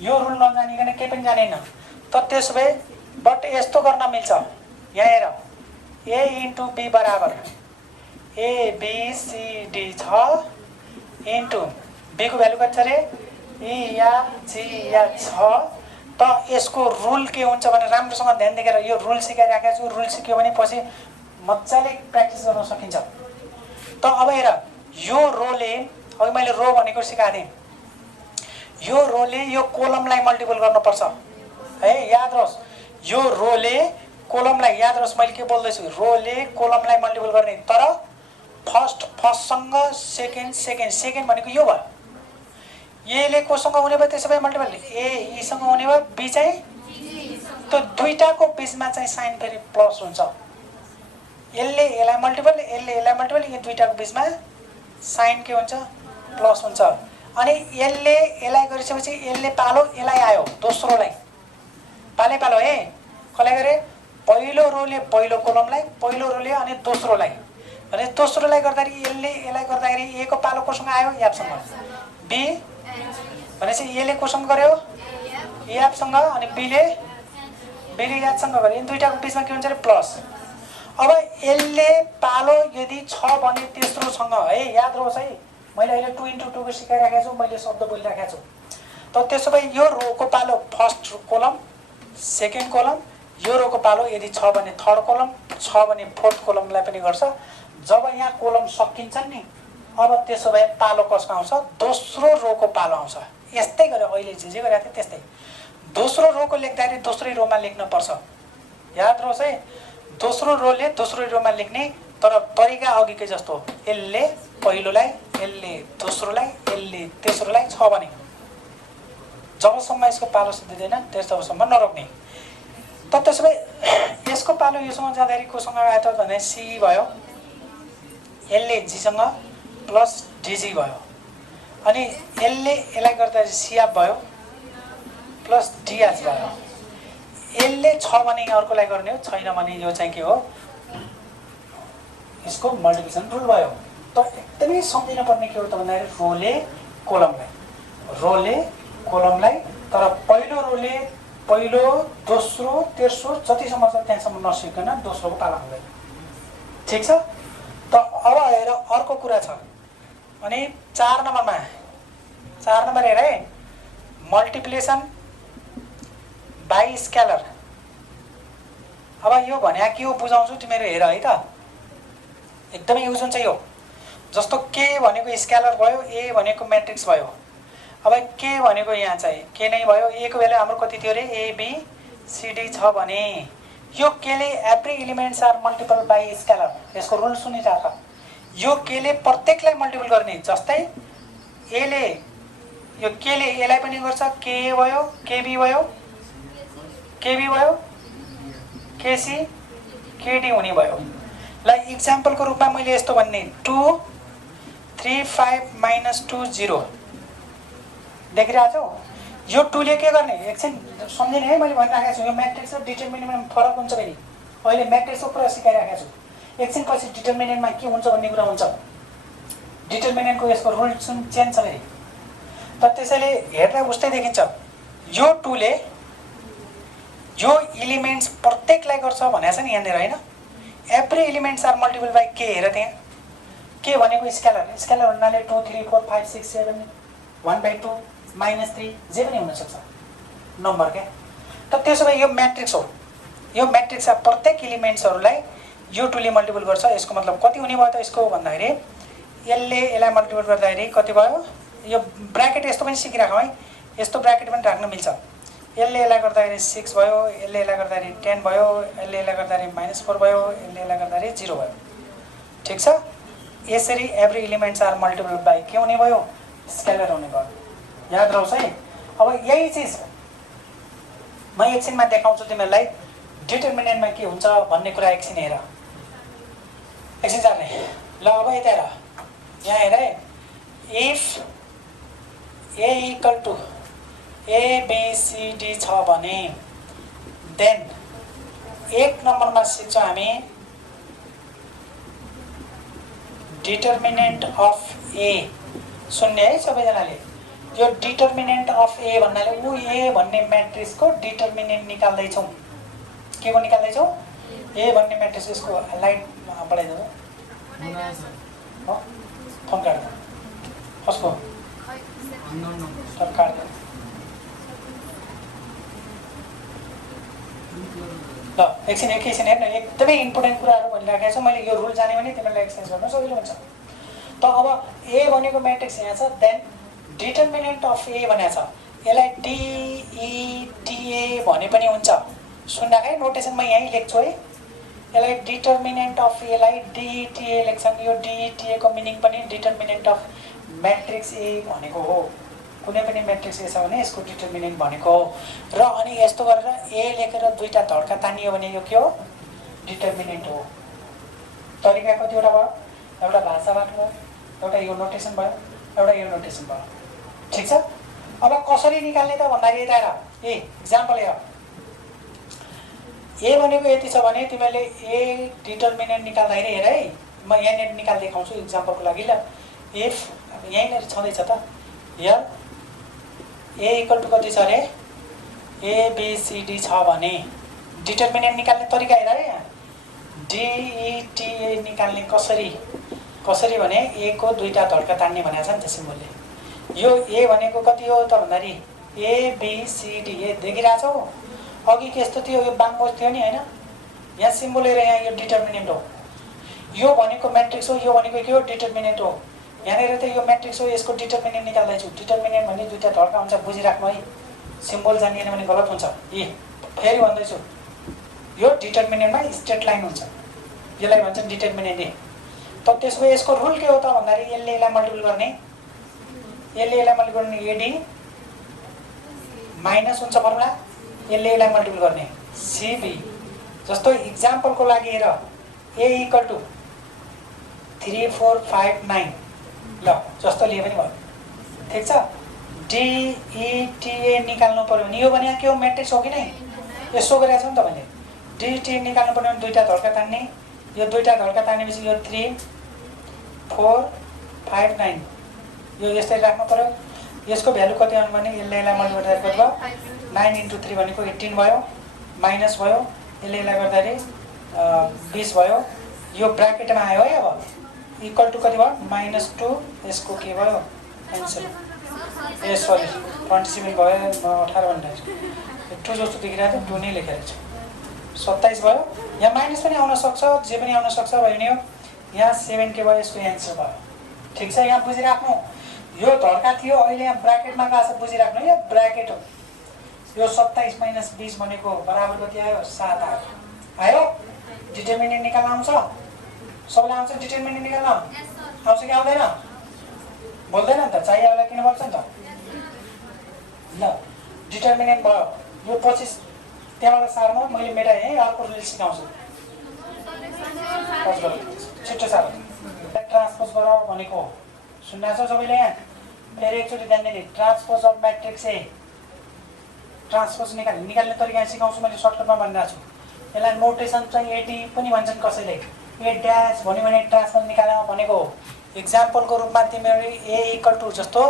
यो रुल नजानिकन केही पनि जानेन। त त्यसो भए बट यस्तो गर्न मिल्छ, यहाँ हेर, ए इन्टु बी बराबर ABCD छ इन्टु बीको भ्यालु कति छ अरे, ई या जी या छ। त यसको रुल के हुन्छ भने राम्रोसँग ध्यान दिएर यो रुल सिकाइराखेको छु। रुल सिक्यो भने पछि मजाले प्र्याक्टिस गर्न सकिन्छ। त अब हेर, यो रोले, अघि मैले रो भनेको सिकाएको थिएँ, यो रोले यो कोलमलाई मल्टिपल गर्नुपर्छ है, याद रहोस्। यो रोले कोलमलाई, याद रहोस् मैले के बोल्दैछु, रोले कोलमलाई मल्टिपल गर्ने। तर फर्स्टसँग सेकेन्ड, सेकेन्ड भनेको यो भयो। एले कोसँग हुने भयो, त्यसो भए मल्टिपल ए ईसँग हुने भयो, बी चाहिँ त्यो दुईटाको बिचमा चाहिँ साइन फेरि प्लस हुन्छ। यसले यसलाई मल्टिपल, यसले यसलाई मल्टिपल, यो दुईटाको बिचमा साइन के हुन्छ, प्लस हुन्छ। अनि यसले यसलाई गरिसकेपछि यसले पालो यसलाई आयो, दोस्रोलाई पाले पालो है, कसलाई गरे, पहिलो रोले पहिलो कोलमलाई, पहिलो रोले अनि दोस्रोलाई, अनि दोस्रोलाई गर्दाखेरि यसले यसलाई गर्दाखेरि ए को पालो कोसँग आयो, यापसँग, बी भनेपछि एले कोसँग गर्यो, यापसँग, अनि बीले यादसँग गर्यो। यिन दुईटाको बिचमा के हुन्छ अरे, प्लस। अब यसले पालो यदि छ भने तेस्रोसँग है, याद रहोस् है, मैले अहिले 2 इन्टु 2 को सिकाइराखेको छु, मैले शब्द बोलिराखेको छु। त त्यसो भए यो रोको पालो फर्स्ट कोलम, सेकेन्ड कोलम, यो रोको पालो यदि छ भने थर्ड कोलम, छ भने फोर्थ कोलमलाई पनि गर्छ। जब यहाँ कोलम सकिन्छन् नि, अब त्यसो भए पालो कसको आउँछ, दोस्रो रोको पालो आउँछ। यस्तै गरे अहिले जे गरेको थिएँ त्यस्तै, दोस्रो रोको लेख्दाखेरि दोस्रै रोमा लेख्नुपर्छ, याद रहोस् है। दोस्रो रोले दोस्रो रोमा लेख्ने, तर तरिका अघिकै जस्तो, यसले पहिलोलाई, यसले दोस्रोलाई, यसले तेस्रोलाई छ भने जबसम्म यसको पालो सिद्धिँदैन त्यससम्म नरोक्ने। त त्यसो भए यसको पालो योसँग जाँदाखेरि कोसँग आयो त भने सी भयो, यसले जीसँग प्लस डिजी भयो, अनि यसले यसलाई गर्दाखेरि सिएफ भयो प्लस डिएच भयो। यसले छ भने अर्कोलाई गर्ने हो, छैन भने यो चाहिँ के हो, यसको मल्टिप्लिकेसन रुल भयो। त एकदमै सम्झिन पर्ने के हो त भन्दाखेरि रोले कोलमलाई, तर पहिलो रोले पहिलो, दोस्रो, तेस्रो जतिसम्म छ त्यहाँसम्म नसिकिकन दोस्रोको पालो हुँदैन, ठिक छ। त अब हेर अर्को कुरा छ, अनि 4 नम्बर हेर है, मल्टिप्लिकेसन बाई स्केलर। अब यो भने के हो बुझाउँछु, तिमीहरू हेर है त, एकदमै युज हुन्छ यो। जस्तो के भनेको स्केलर भयो, ए भनेको म्याट्रिक्स भयो। अब के भनेको यहाँ चाहिँ के नै भयो, ए को भ्यालु हाम्रो कति थियो अरे, ABCD छ भने यो केले every elements are multiple by scalar. यसको रुल सुनिराख, यो केले प्रत्येकलाई मल्टिपल गर्ने। जस्तै एले, यो केले एलाई पनि गर्छ, के भयो, केबी भयो, केसी, केडी हुने भयो। ल इक्जाम्पलको रूपमा मैले यस्तो भन्ने, 2 3 5 -2 0 देखिरहेको छौ। यो 2 ले के गर्ने, एकछिन सम्झिने है, मैले भनिराखेको छु यो म्याट्रिक्स र डिटर्मिनेन्टमा फरक हुन्छ फेरि। अहिले म्याट्रिक्सको कुरा सिकाइराखेको छु, एकछिन पछि डिटर्मिनेन्टमा के हुन्छ भन्ने कुरा हुन्छ। डिटर्मिनेन्टको यसको रुल चेन्ज छ फेरि। त त्यसैले हेर्दा उस्तै देखिन्छ, यो 2 ले यो एलिमेन्ट्स प्रत्येकलाई गर्छ भनेको छ नि यहाँनिर होइन। Every elements are multiple by के, हेर त्यहाँ के भनेको स्केलर हुनाले 2 3 4 5 6 7 1/2 -3 जे पनि हुनसक्छ नम्बर क्या। त त्यसो भए यो म्याट्रिक्स हो, यो म्याट्रिक्सका प्रत्येक एलिमेन्ट्सहरूलाई यो 2 ले मल्टिपल गर्छ। यसको मतलब कति हुने भयो त यसको भन्दाखेरि, यसले यसलाई मल्टिपल गर्दाखेरि कति भयो, यो ब्राकेट यस्तो पनि सिकिराखौँ है, यस्तो ब्राकेट पनि राख्न मिल्छ। यसले यसलाई गर्दाखेरि 6 भयो, यसले यसलाई गर्दाखेरि 10 भयो, यसले यसलाई गर्दाखेरि -4 भयो, यसले यसलाई गर्दाखेरि 0 भयो, ठिक छ। यसरी every elements are multiple by के हुने भयो स्केलर हुने भयो याद रहोस् है अब यही चिज म एकछिनमा देखाउँछु तिमीहरूलाई डिटर्मिनेन्टमा के हुन्छ भन्ने कुरा एकछिन हेर एकछिन जाने ल अब यता हेर यहाँ हेर है if A equal to ABCD छ भने देन एक नम्बरमा सिक्छौँ हामी डिटर्मिनेन्ट अफ ए सुन्ने है सबैजनाले यो डिटर्मिनेन्ट अफ ए भन्नाले ऊ ए भन्ने म्याट्रिक्सको डिटर्मिनेन्ट निकाल्दैछौँ के को निकाल्दैछौँ ए भन्ने म्याट्रिक्स यसको लाइट बढाइदिनु फोन काट्नु कसको काट्नु ल एकछिन हेर्नु एकदमै इम्पोर्टेन्ट कुराहरू भनिराखेको छु मैले यो रुल जाने भने तिमीहरूलाई एक्सचेन्ज गर्न सजिलो हुन्छ त अब ए भनेको म्याट्रिक्स यहाँ छ देन डिटर्मिनेन्ट अफ ए भनेको छ यसलाई डिइटिए भने पनि हुन्छ सुन्दा है नोटेसन म यहीँ लेख्छु है यसलाई डिटर्मिनेन्ट अफ एलाई डिइटिए लेख्छन् यो डिइटिए को मिनिङ पनि डिटर्मिनेन्ट अफ म्याट्रिक्स ए भनेको हो कुनै पनि म्याट्रिक्स ए छ भने यसको डिटर्मिनेन्ट भनेको हो र अनि यस्तो गरेर ए लेखेर दुईटा धड्का तानियो भने यो के हो डिटर्मिनेन्ट हो तरिका कतिवटा भयो एउटा भाषाबाट भयो एउटा यो नोटेसन भयो एउटा यो नोटेसन भयो ठिक छ अब कसरी निकाल्ने त भन्दाखेरि यता हेर ए इक्जाम्पल हेर ए भनेको यति छ भने तिमीले ए डिटर्मिनेन्ट निकाल्दाखेरि हेर है म यहाँनिर निकाल देखाउँछु इक्जाम्पलको लागि ल इफ यहीँनिर छँदैछ त यहाँ ए इक्वल टु कति छ अरे एबिसिडी छ भने डिटर्मिनेन्ट निकाल्ने तरिका हेर है यहाँ डिइटिए निकाल्ने कसरी भने ए को दुईटा धड्का तान्ने भनेको छ नि त सिम्बलले यो ए भनेको कति हो त भन्दाखेरि एबिसिडी ए देखिरहेछौ अघि के यस्तो थियो यो बाङमोज थियो नि होइन यहाँ सिम्बल हेर यहाँ यो डिटर्मिनेन्ट हो यो भनेको म्याट्रिक्स हो यो भनेको के हो डिटर्मिनेन्ट हो यहाँनिर त यो म्याट्रिक्स हो यसको डिटर्मिनेन्ट निकाल्दैछु डिटर्मिनेन्ट भने दुईटा धड्का हुन्छ बुझिराख्नु है सिम्बल जानिएन भने गलत हुन्छ ए फेरि भन्दैछु यो डिटर्मिनेन्टमा स्ट्रेट लाइन हुन्छ यसलाई भन्छ डिटर्मिनेन्ट ए त त्यसको यसको रुल के हो त भन्दाखेरि यसले यसलाई मल्टिपल गर्ने एडी माइनस हुन्छ फर्मुला यसले यसलाई मल्टिपल गर्ने सिबी जस्तो इक्जाम्पलको लागि हेर ए इक्वल टु 3459 ल जस्तो लिए पनि भयो ठिक छ डिइटिए निकाल्नु पर्यो भने यो भने के हो म्याट्रिक्स हो कि नै यसो गरेको छ नि त मैले डिइटिए निकाल्नु पर्यो भने दुईटा धड्का तान्ने यो दुईटा धड्का तानेपछि यो 3459 यो यस्तै राख्नु पर्यो यसको भ्यालु कति आउनु भने यसले यसलाई मल्टिप्लाई गर्दा 9 into 3 भनेको 18 भयो माइनस भयो यसले यसलाई गर्दाखेरि 20 भयो यो ब्राकेटमा आयो है अब इक्वल टु कति भयो -2 यसको के भयो एन्सर ए सरी 27 भयो 18 भन्दा 2 जस्तो देखिरहेको थियो 2 नै लेखेर छु 27 भयो यहाँ माइनस पनि आउन सक्छ जे पनि आउन सक्छ भयो नि यहाँ 7 के भयो यसको एन्सर भयो ठिक छ यहाँ बुझिराख्नु यो धड्का थियो अहिले यहाँ ब्राकेटमा गएको छ बुझिराख्नु यो ब्राकेट हो यो 27 - 20 भनेको बराबर कति आयो 7 आयो डिटर्मिनेन्ट निकाल्न आउँछ सबैलाई आउँछ डिटर्मिनेन्ट निकाल्न आउँछ कि आउँदैन बोल्दैन नि त चाहिएला किन बोल्छ नि त ल डिटर्मिनेन्ट भयो यो 25 त्यहाँबाट सार्नु मैले मेटाएँ है अर्को रुल सिकाउँछु छिट्टो सार ट्रान्सपोज गर भनेको सुन्नु छ सबैले यहाँ फेरि एकचोटि ध्यान दिने transpose of matrix A transpose निकाल्ने तरिका सिकाउँछु मैले सर्टकटमा भनिरहेको छु यसलाई नोटेसन चाहिँ एटी पनि भन्छन् कसैले ए ड्यास भन्यो भने ट्रान्सपोज निकाल्न भनेको इक्जाम्पलको रूपमा तिमीहरू ए इक्वल टु जस्तो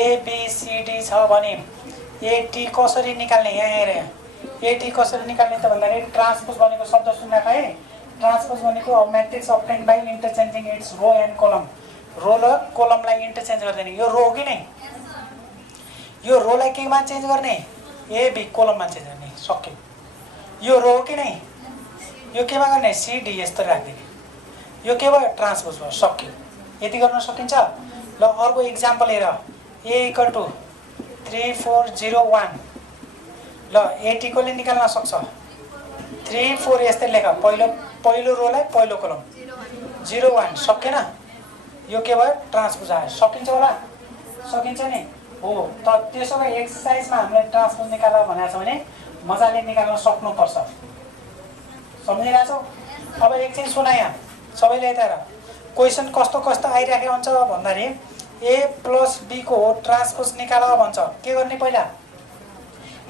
एबिसिडी छ भने एटी कसरी निकाल्ने यहाँ हेर एटी कसरी निकाल्ने त भन्दाखेरि ट्रान्सपोज भनेको शब्द सुन्न खाए ट्रान्सपोज भनेको a matrix obtained by interchanging its row and column row र कलमलाई इन्टरचेन्ज गर्दैन यो रो हो कि नै यो रोलाई केमा चेन्ज गर्ने ए बी कलममा चेन्ज गर्ने सक्यो यो रो हो कि नै यो केमा गर्ने सिडी यस्तो राखिदिने यो के भयो ट्रान्सपोज भयो सक्यो यति गर्न सकिन्छ ल अर्को इक्जाम्पल हेर ए इक्वल टु 3401 ल एटी कोले निकाल्न सक्छ 3 4 यस्तै लेख पहिलो रोलाई पहिलो कलम 01 सकेन यो के भयो ट्रान्सपोज आयो सकिन्छ होला सकिन्छ नि हो त त्यसो भए एक्सरसाइजमा हामीले ट्रान्सपोज निकाल्न भनेको छ भने मजाले निकाल्न सक्नुपर्छ सम्झिरहेको छौ अब एकछिन सुना यहाँ सबैले यता हेर क्वेसन कस्तो कस्तो आइराखेको हुन्छ भन्दाखेरि ए प्लस बी को हो ट्रान्सपोज निकाल भन्छ के गर्ने पहिला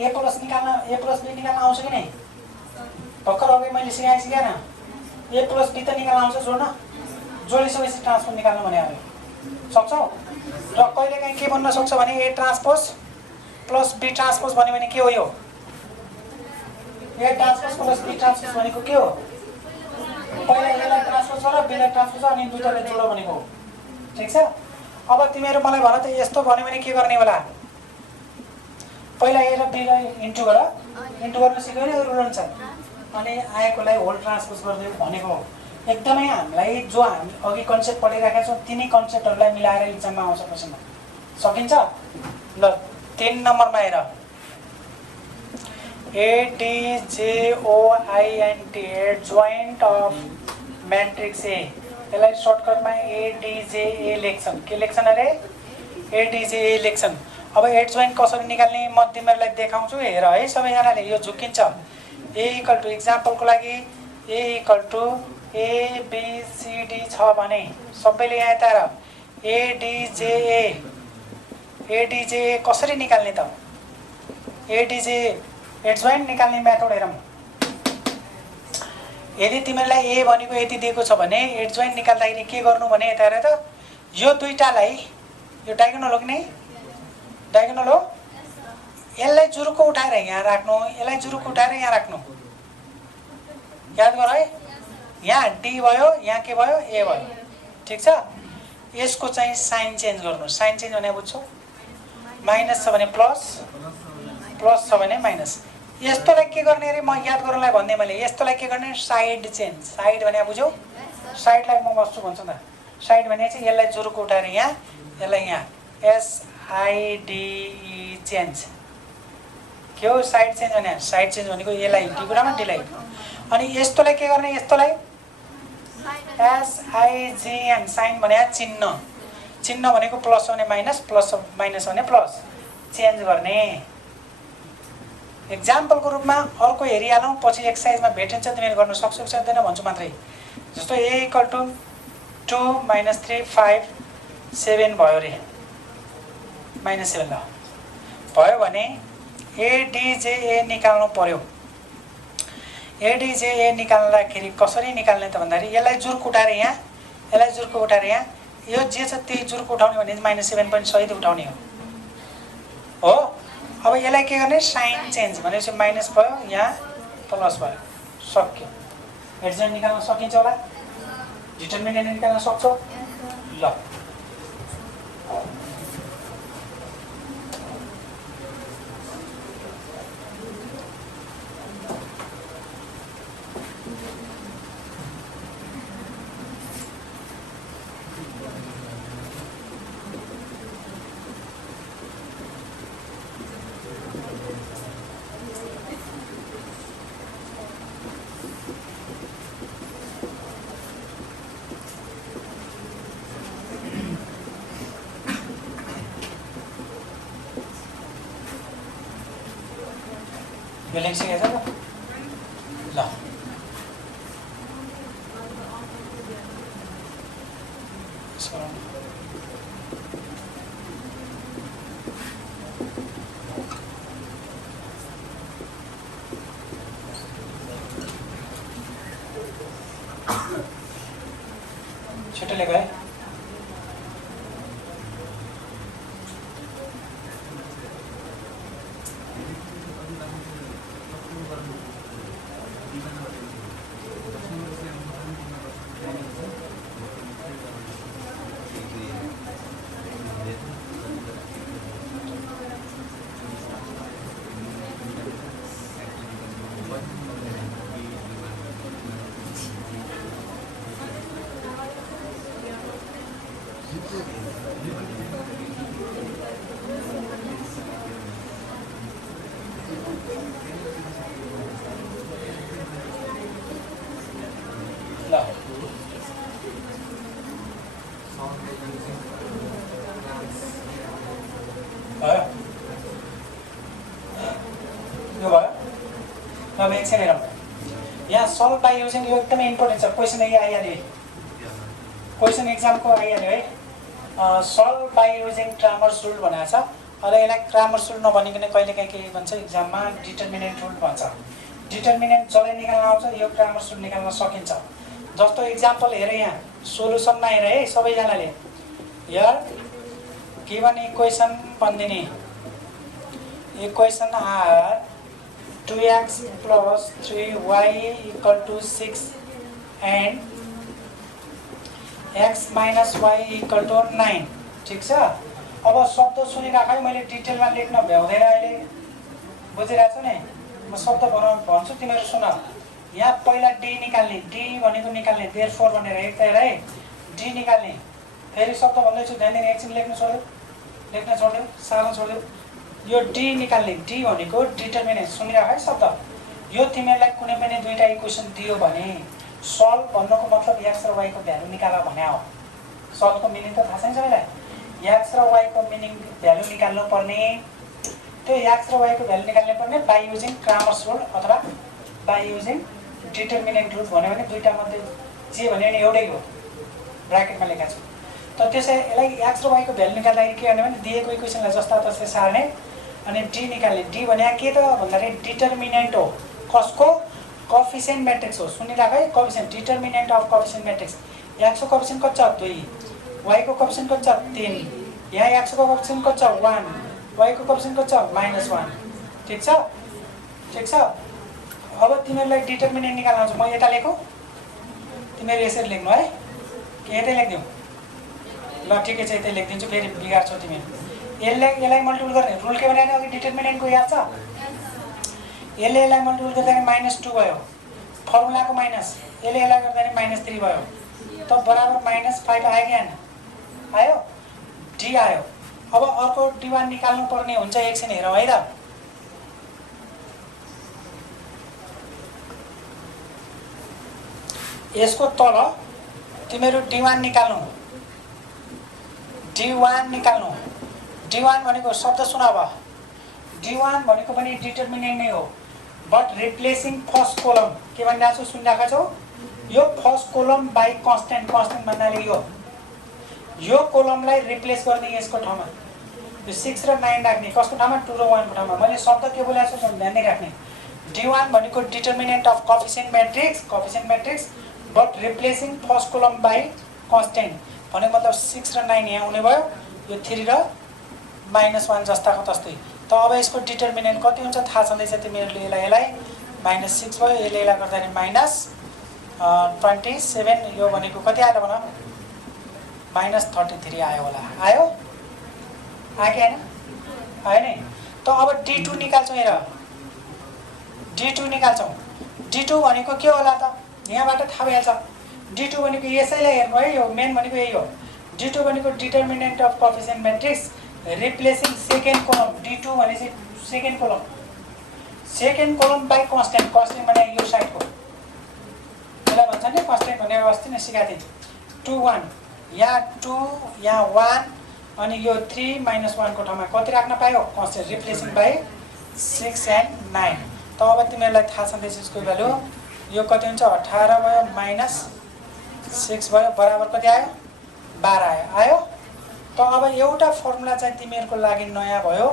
ए प्लस बी निकाल्न आउँछ कि नै भर्खर अघि मैले सिकाएन ए प्लस बी त निकाल्न आउँछ जोड्न जोडिसकेपछि ट्रान्सपोज निकाल्नु भने अब सक्छौ र कहिलेकाहीँ के भन्न सक्छ भने ए ट्रान्सपोज प्लस बी ट्रान्सपोज भन्यो भने के हो यो ए ट्रान्सपोज प्लस बी ट्रान्सपोज भनेको के हो पहिला एलाई ट्रान्सपोज गर बीलाई ट्रान्सपोज अनि दुईटालाई जोड भनेको हो ठिक छ अब तिमीहरू मलाई भन त यस्तो भन्यो भने के गर्ने होला पहिला ए र बीलाई इन्टु गर इन्टु गर्न सिक्यो भने रुल हुन्छ अनि आएकोलाई होल ट्रान्सपोज गरिदियो भनेको हो एकदमै हामीलाई जो हामी अघि कन्सेप्ट पढिराखेका छौँ तिनै कन्सेप्टहरूलाई मिलाएर इक्जाममा आउँछ क्वेसनमा सकिन्छ ल 3 नम्बरमा हेर ADJOINT एडजोइन्ट अफ म्याट्रिक्स ए यसलाई सर्टकटमा ADJA लेख्छन् के लेख्छन् अरे ADJA लेख्छन् अब एडजोइन्ट कसरी निकाल्ने म तिमीहरूलाई देखाउँछु हेर है सबैजनाले यो झुकिन्छ ए इक्वल टु इक्जाम्पलको लागि ए इक्वल टु ABCD छ भने सबैले यहाँ यता ADJA कसरी निकाल्ने त ADJA एडजोइन्ट निकाल्ने मेथड हेरौँ यदि तिमीलाई ए भनेको यति दिएको छ भने एडजोइन्ट निकाल्दाखेरि के गर्नु भने यता हेर त यो दुईटालाई यो डायगोनल हो कि नै डायगोनल हो यसलाई जुरुको उठाएर यहाँ राख्नु यसलाई जुरुको उठाएर यहाँ राख्नु याद गर है यहाँ डी भयो यहाँ के भयो ए भयो ठिक छ यसको चाहिँ साइन चेन्ज गर्नु साइन चेन्ज भने बुझ्छौ माइनस छ भने प्लस प्लस छ भने माइनस यस्तोलाई के गर्ने अरे म याद गर्नलाई भन्दै मैले यस्तोलाई के गर्ने साइड चेन्ज साइड भने बुझ्यौ साइडलाई म बस्छु भन्छु त साइड भने चाहिँ यसलाई जुरुको उठाएर यहाँ यसलाई यहाँ SIDE चेन्ज के हो साइड चेन्ज भने साइड चेन्ज भनेको यसलाई डिकुरामा डिलाई अनि यस्तोलाई के गर्ने यस्तोलाई SIGN साइन भने चिन्ह चिन्ह भनेको प्लस भने माइनस प्लस माइनस भने प्लस चेन्ज गर्ने एक्जाम्पलको रूपमा अर्को हेरिहालौँ पछि एक्सर्साइजमा भेटिन्छ तिमीले गर्न सक्छौ सक्दैन भन्छु मात्रै जस्तो ए इक्वल टु 2 - 3 5 7 भयो रे -7 ल भयो भने ADJA निकाल्नु पर्यो ADJA निकाल्दाखेरि कसरी निकाल्ने त भन्दाखेरि यसलाई जुर्क उठाएर यहाँ यसलाई जुर्क उठाएर यहाँ यो जे छ त्यही जुर्क उठाउने भने -7 पनि सहित उठाउने हो अब यसलाई के गर्ने साइन चेन्ज भनेपछि माइनस भयो यहाँ प्लस भयो सक्यो एडजोइन्ट निकाल्न सकिन्छ होला डिटर्मिनेन्ट निकाल्न सक्छौ ल यो लेखिसकेको छ ल छिटो लेख है अब एकछिन हेरौँ यहाँ सल्भ बाई युजिङ यो एकदमै इम्पोर्टेन्ट छ क्वेसन यही आइहाल्यो क्वेसन एक्जामको आइहाल्यो है solve by using Kramers rule भनेको छ र यसलाई क्रामर्स रुल नभनिकन कहिलेकाहीँ के भन्छ एक्जाममा डिटर्मिनेन्ट रुल भन्छ डिटर्मिनेन्ट जसलाई निकाल्न आउँछ यो क्रामर्स रुल निकाल्न सकिन्छ जस्तो एक्जाम्पल हेर यहाँ सोलुसनमा हेर है सबैजनाले यार गिवन इक्वेसन भनिदिने equation are 2x plus 3y equal to 6 and x minus y equal to 9 ठिक छ अब शब्द सुनिराख है मैले डिटेलमा लेख्न भ्याउँदैन अहिले बुझिरहेको छु नि म शब्द भन्छु तिमीहरू सुन यहाँ पहिला डी निकाल्ने डी भनेको निकाल्ने देयरफोर भनेर एक त हेर है डी निकाल्ने फेरि शब्द भन्दैछु ध्यान दिने एकछिन लेख्न छोड्यो सानो छोड्यो यो डी निकाल्ने डी भनेको डिटर्मिनेन्ट सुनिराख है शब्द यो तिमीहरूलाई कुनै पनि दुईटा इक्वेसन दियो भने सल्भ भन्नुको मतलब एक्स र वाईको भ्यालु निकाल भने हो सल्भको मिनिङ त थाहा छैन सबैलाई एक्स र वाईको मिनिङ भ्यालु निकाल्नु पर्ने त्यो एक्स र वाईको भ्यालु निकाल्नु पर्ने बाई युजिङ क्रामर्स रुल अथवा बाई युजिङ डिटर्मिनेन्ट रुल भन्यो भने दुईटा मध्ये जे भन्यो भने एउटै हो ब्राकेटमा लेखेको छु त त्यसै यसलाई एक्स र वाईको भ्यालु निकाल्दाखेरि के गर्ने भने दिएको इक्वेसनलाई जस्ता तस्तै सार्ने अनि डी निकाल्ने डी भने के त भन्दाखेरि डिटर्मिनेन्ट हो कसको कोएफिसिएन्ट म्याट्रिक्स हो सुनिराख है coefficient determinant of coefficient matrix x को कोएफिसिएन्ट कति छ 2 वाई को कोएफिसिएन्ट कति छ 3 यहाँ एक्स को कोएफिसिएन्ट कति छ 1 वाई को कोएफिसिएन्ट कति छ -1 ठीक छ अब तिमीहरूलाई डिटर्मिनेन्ट निकाल्न आउँछ म यता लेखौँ तिमीहरू यसरी लेख्नु है के यतै लेख्दियौ ल ठिकै छ यतै लेखिदिन्छु फेरि बिगार्छौ तिमीहरू यसलाई मल्टिपल गर्ने रुल के भने अघि डिटर्मिनेन्टको याद छ यसलाई मल्टिपल गर्दाखेरि -2 भयो फर्मुलाको माइनस यसलाई गर्दाखेरि -3 भयो त बराबर -5 आयो कि आएन आयो डी आयो अब अर्को D1 निकाल्नु पर्ने हुन्छ एकछिन हेरौँ है त यसको तल तिमीहरू D1 निकाल्नु D1 भनेको शब्द सुन अब D1 भनेको पनि डिटर्मिनेन्ट नै हो बट रिप्लेसिङ फर्स्ट कोलम के भनिरहेको छु सुनिरहेको छौ यो फर्स्ट कोलम बाई कन्स्टेन्ट भन्नाले यो कोलमलाई रिप्लेस गर्ने यसको ठाउँमा यो 6 र 9 राख्ने कसको ठाउँमा 2 र 1 को ठाउँमा मैले शब्द के बोलेको छु ध्यान नै राख्ने D1 भनेको determinant of coefficient matrix but replacing first column by constant भनेको मतलब 6 र 9 यहाँ हुने भयो यो 3 र -1 जस्ताको तस्तै त अब यसको डिटर्मिनेन्ट कति हुन्छ थाहा छँदैछ तिमीहरूले यसलाई -6 भयो यसले गर्दाखेरि -27 यो भनेको कति आयो भन -33 आयो होला आयो कि हैन आयो नि त अब D2 निकाल्छौँ हेर D2 निकाल्छौँ D2 भनेको के होला त यहाँबाट थाहा भइहाल्छ D2 भनेको यसैलाई हेर्नु है यो मेन भनेको यही हो D2 भनेको determinant of coefficient matrix replacing second column D2 भनेपछि सेकेन्ड कोलम बाई कन्स्टेन्ट भने यो साइडको यसलाई भन्छ नि कन्स्टेन्ट भने अस्ति नै सिकाएको थिएँ 2 1 यहाँ 2 यहाँ 1 अनि यो 3 -1 को ठाउँमा कति राख्न पायो कन्स्टेन्ट रिप्लेसिङ बाई 6 and 9 त अब तिमीहरूलाई थाहा छँदैछ यसको भ्यालु यो कति हुन्छ 18 भयो -6 भयो बराबर कति आयो 12 आयो त अब एउटा फर्मुला चाहिँ तिमीहरूको लागि नयाँ भयो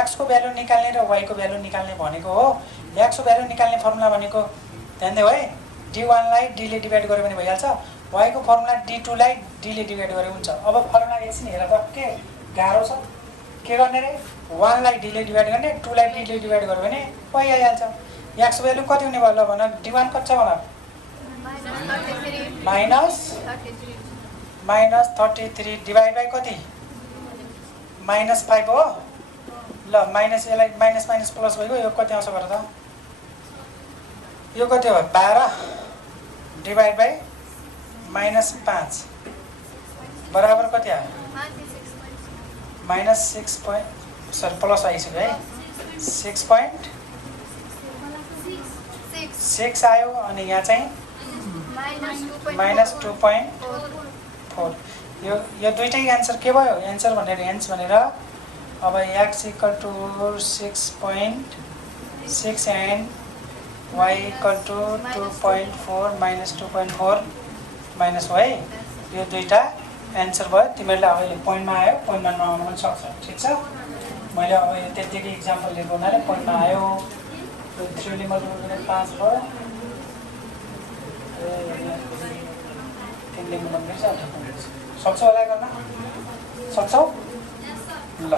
x को भ्यालु निकाल्ने र y को भ्यालु निकाल्ने भनेको हो x को भ्यालु निकाल्ने फर्मुला भनेको ध्यान देऊ है D1 लाई d ले डिभाइड गर्यो भने भइहाल्छ y को फर्मुला D2 लाई d ले डिभाइड गर्यो हुन्छ अब फर्मुला एकछिन हेर त के गाह्रो छ के गर्ने रे 1 लाई d ले डिभाइड गर्ने 2 लाई d ले डिभाइड गर्यो भने y आइहाल्छ x को भ्यालु कति हुने भयो ल भन D1 कति छ भन -33 डिभाइड बाई कति -5 हो ल माइनस यसलाई माइनस प्लस भइगयो यो कति आउँछ भन त यो कति हो 12 डिभाइड बाई -5 बराबर कति आयो प्लस आइसक्यो है 6.6 आयो अनि यहाँ चाहिँ -2.4 यो दुईटै एन्सर के भयो एन्सर भनेर अब x = 6.6 and y equal to 2.4 minus 2.4 minus y यो दुईटा एन्सर भयो। तिमीहरूले अहिले पोइन्टमा आयो, पोइन्टमा नआउनु पनि सक्छ। ठिक छ, मैले अब यो त्यतिकै इक्जाम्पल दिएको हुनाले पोइन्टमा आयो। 3 ले मल्टिप्लाई गरेर 5 भयो। 3 ले मल्टिप्लाई गर्दा सक्छौ होला गर्न? सक्छौ? ल